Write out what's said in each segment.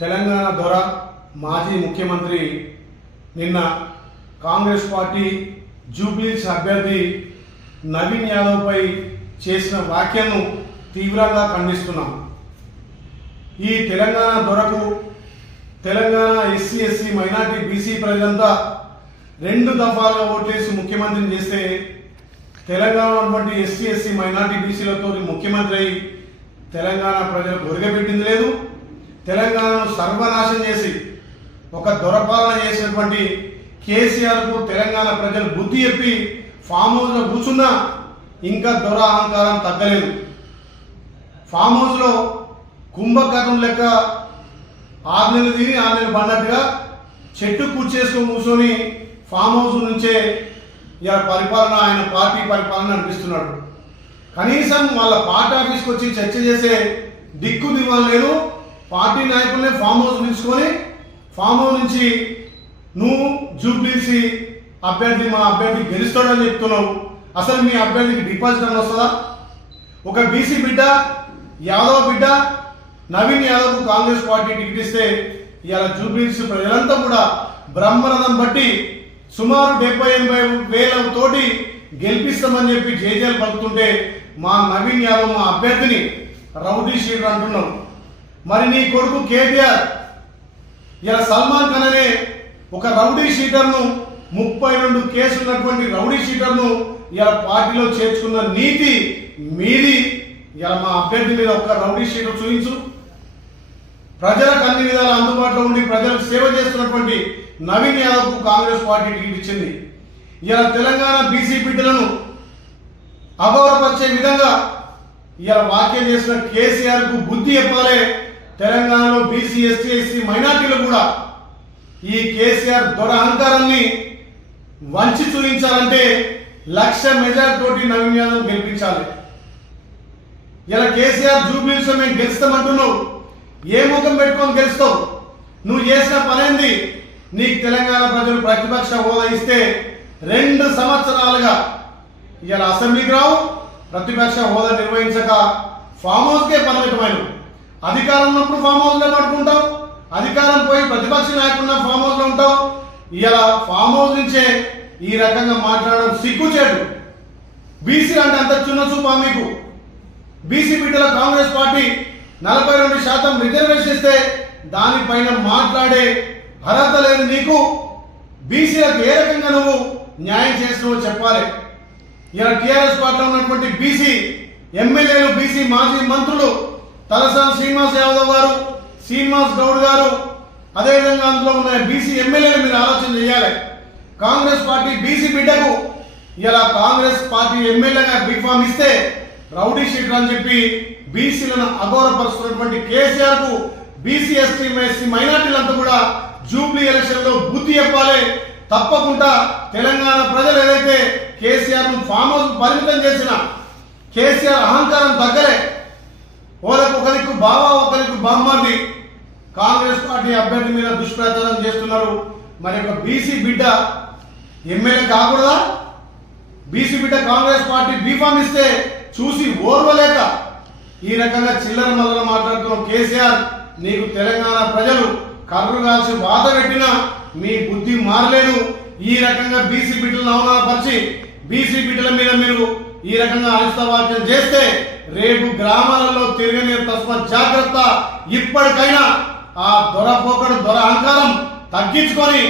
తెలంగాణ దొర మాజీ ముఖ్యమంత్రి నిన్న కాంగ్రెస్ పార్టీ జూబ్లీహిల్స్ అభ్యర్థి నవీన్ యాదవ్ పై చేసిన వ్యాఖ్యను తీవ్రంగా ఖండిస్తున్నాం. ఈ తెలంగాణ దొరకు Telangana SC SC minority BC ప్రజలంతా 2 దఫాలుగా ఓట్లేసి ముఖ్యమంత్రిని చేస్తే తెలంగాణ ఎస్సీ ఎస్సీ మైనార్టీ బీసీలతో ముఖ్యమంత్రి అయి తెలంగాణ ప్రజలకు ఒరగబెట్టింది లేదు. తెలంగాణను సర్వనాశనం చేసి ఒక దొరపాలన చేసినటువంటి కేసీఆర్కు తెలంగాణ ప్రజలు బుద్ధి చెప్పి ఫామ్ హౌస్లో కూర్చున్నా ఇంకా దొర అహంకారం తగ్గలేదు. ఫామ్ హౌస్లో కుంభకర్ణం లెక్క 6 నెలలు తిని 6 నెలలు పడినట్టుగా చెట్టు కూర్చేసుకొని కూర్చొని ఫామ్ హౌస్ నుంచే ఇలా పరిపాలన ఆయన పార్టీ పరిపాలన నడిపిస్తున్నాడు. కనీసం వాళ్ళ పార్టీ ఆఫీస్కి వచ్చి చర్చ చేసే దిక్కు దివ్వాలి లేదు. పార్టీ నాయకులనే ఫామ్ హౌస్ పిలుచుకొని ఫామ్ హౌస్ నుంచి నువ్వు జూబ్లీహిల్స్ అభ్యర్థి మా అభ్యర్థి గెలుస్తాడని చెప్తున్నావు. అసలు మీ అభ్యర్థికి డిపాజిట్ అని వస్తుందా? ఒక బీసీ బిడ్డ యాదవ్ బిడ్డ నవీన్ యాదవ్కు కాంగ్రెస్ పార్టీ టికెట్ ఇస్తే ఇవాళ జూబ్లీహిల్స్ ప్రజలంతా కూడా బ్రహ్మరథం బట్టి సుమారు 70-80 వేల తోటి గెలిపిస్తామని చెప్పి జేజేలు పలుకుతుంటే మా నవీన్ యాదవ్ మా అభ్యర్థిని రౌడీ షీటర్ అంటున్నాం. మరి నీ కొడుకు కేటీఆర్ ఇలా సల్మాన్ ఖాన్ అనే ఒక రౌడీ షీటర్ను 32 కేసులు ఉన్నటువంటి రౌడీ షీటర్ను ఇలా పార్టీలో చేర్చుకున్న నీతి మీది. ఇలా మా అభ్యర్థి మీద ఒక రౌడీ షీటర్ చూపించు. ప్రజలకు అన్ని విధాలు అందుబాటులో ఉండి ప్రజలకు సేవ చేస్తున్నటువంటి నవీన్ యాదవ్కు కాంగ్రెస్ పార్టీ టికెట్ ఇచ్చింది. ఇలా తెలంగాణ బీసీ బిడ్డలను అగౌరవపరిచే విధంగా ఇలా వ్యాఖ్యలు చేసిన కేసీఆర్కు బుద్ధి చెప్పాలి. తెలంగాణలో బీసీ ఎస్టీ ఎస్సీ మైనార్టీలు కూడా ఈ కేసీఆర్ దొర అహంకారాన్ని వంచి చూపించాలంటే 1,00,000 మెజార్టీ తోటి నవీన్ యాదవ్ గెలిపించాలి. ఇలా కేసీఆర్ జూబ్లీహిల్స్ మేము గెలుస్తామంటున్నావు. ఏ ముఖం పెట్టుకొని గెలుస్తావు? నువ్వు చేసిన పనేంది? నీకు తెలంగాణ ప్రజలు ప్రతిపక్ష హోదా ఇస్తే 2 సంవత్సరాలుగా ఇలా అసెంబ్లీకి రావు, ప్రతిపక్ష హోదా నిర్వహించక ఫామ్ హౌస్కే పరిమితమైన. అధికారం ఉన్నప్పుడు ఫామ్ హౌస్లో పట్టుకుంటావు, అధికారం పోయి ప్రతిపక్ష నాయకున్న ఫామ్ హౌస్లో ఉంటావు. ఇలా ఫామ్ హౌస్ నుంచే ఈ రకంగా మాట్లాడడం సిగ్గుచేటు. బీసీ అంటే అంత చిన్న చూపా మీకు? బీసీ బిడ్డల కాంగ్రెస్ పార్టీ 42% రిజర్వేషన్ ఇస్తే దానిపైన మాట్లాడే అర్హత లేదు నీకు. బీసీలకు ఏ రకంగా నువ్వు న్యాయం చేస్తున్నావో చెప్పాలి. ఇలా టీఆర్ఎస్ పార్టీలో ఉన్నటువంటి బీసీ ఎమ్మెల్యేలు, బీసీ మాజీ మంత్రులు తలసాని శ్రీనివాస్ యాదవ్ గారు, శ్రీనివాస్ గౌడ్ గారు, అదేవిధంగా అందులో ఉన్న బీసీ ఎమ్మెల్యేలు మీరు ఆలోచన చేయాలి. కాంగ్రెస్ పార్టీ బీసీ బిడ్డకు ఇలా కాంగ్రెస్ పార్టీ ఎమ్మెల్యేగా బీఫామ్ ఇస్తే రౌడీ షీటర్ అని చెప్పి బీసీలను అగౌరవపరుస్తున్నటువంటి కేసీఆర్ కు బీసీ ఎస్టీ ఎస్సీ మైనార్టీలంతా కూడా జూబ్లీ ఎలక్షన్ లో బుద్ధి చెప్పాలి. తప్పకుండా తెలంగాణ ప్రజలు ఏదైతే కేసీఆర్ ను ఫామ్ హౌస్ పరిమితం చేసిన కేసీఆర్ అహంకారం తగ్గలే. ఒకరికి బావా ఒకరికి బామ్మాది కాంగ్రెస్ పార్టీ అభ్యర్థి మీద దుష్ప్రచారం చేస్తున్నారు. మరి ఒక బీసీ బిడ్డ ఎమ్మెల్యే కాకూడదా? బీసీ బిడ్డ కాంగ్రెస్ పార్టీ బీఫామ్ ఇస్తే చూసి ఓర్వలేక ఈ రకంగా చిల్లర మల్లర మాట్లాడుతున్న కేసీఆర్, నీకు తెలంగాణ ప్రజలు కర్రు కాల్చి వాత పెట్టినా మీ బుద్ధి మారలేదు. ఈ రకంగా బీసీ బిడ్డలను అవమానపరిచి బీసీ బిడ్డల మీద మీరు ఈ రకంగా అనిష్టవాక్యం చేస్తే రేపు గ్రామాలలో తిరగని తస్మాత్ జాగ్రత్త. ఇప్పటికైనా ఆ దొరపోకడు దొర అహంకారం తగ్గించుకొని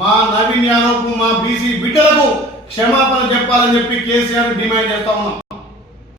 మా నవీన్ యాదవ్కు మా బీసీ బిడ్డలకు క్షమాపణ చెప్పాలని చెప్పి కేసీఆర్ డిమాండ్ చేస్తా ఉన్నాం.